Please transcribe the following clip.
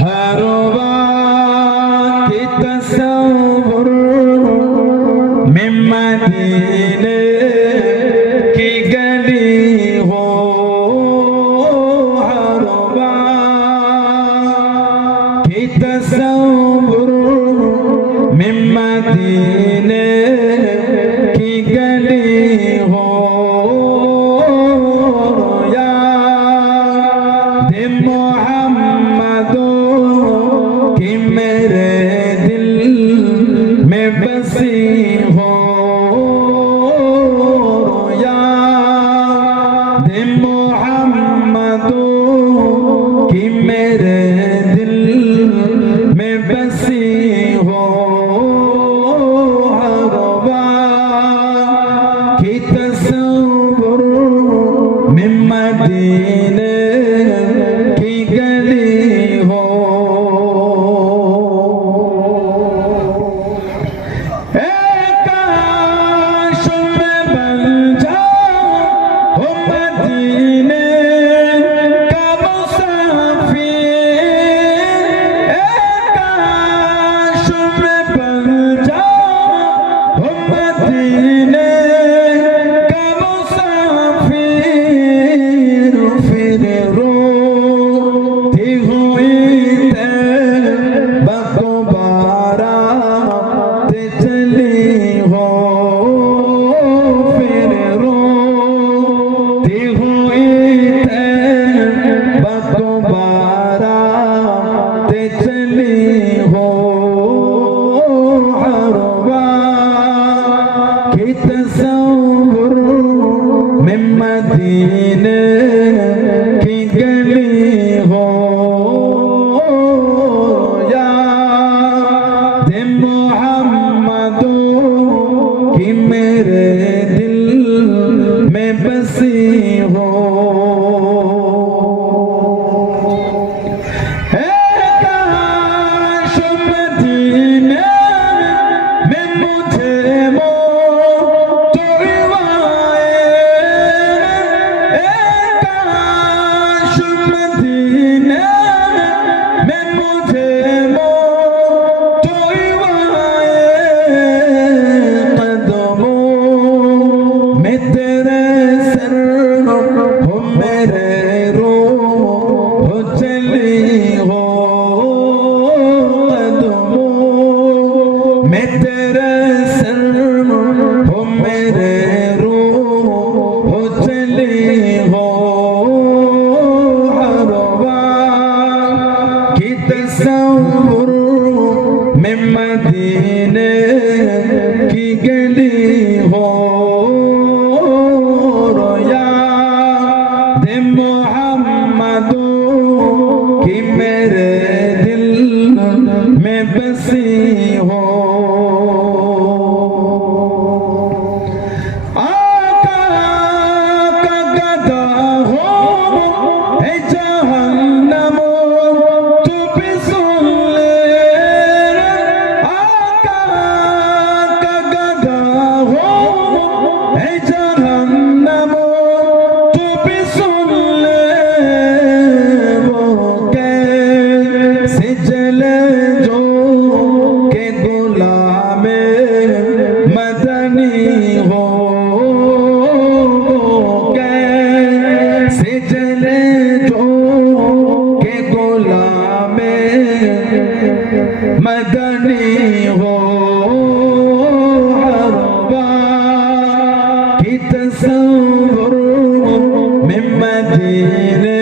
हरवा की तस्वुर में मदीने की गली हो हरवा की तस्वुर में मदीने की गली हो याद मोहम्मदो कि मेरे दिल में बसी हो याद मोहम्मदो कि मेरे दिल में बसी हो हरवा की तस्वुर में मदीने की गली हो काश में बन जाओ मदीने का मुसाफिर काश में बन जाओ मदीने का मुसाफिर फिर रोती हुई बकोबारा ते चली हो फिर रोती हुई बकोबारा ते चली हो हरवा की तस्वुर में मदीने की गली हो याद मोहम्मदो कि मेरे दिल में बसी हो काश मदीने में मुझे काश मदीने में मुझे कदमों में तेरे सर हो मेरे रूह चली हो कदमों में तेरे सर हो मेरे रूह चली हो हरवा की तस्वुर में मदीने की गली हो याद मोहम्मदो कि मेरे दिल में बसी हो आका का गदा हो है जहन्नम तू भी सुन ले आका का गदा हो है जहन्नम तू भी सुन ले वो कैसे जले जो के गुलामे मदनी हो कैसे जले जो के गुलामे मदनी हो हरवा की तस्वुर में मदीने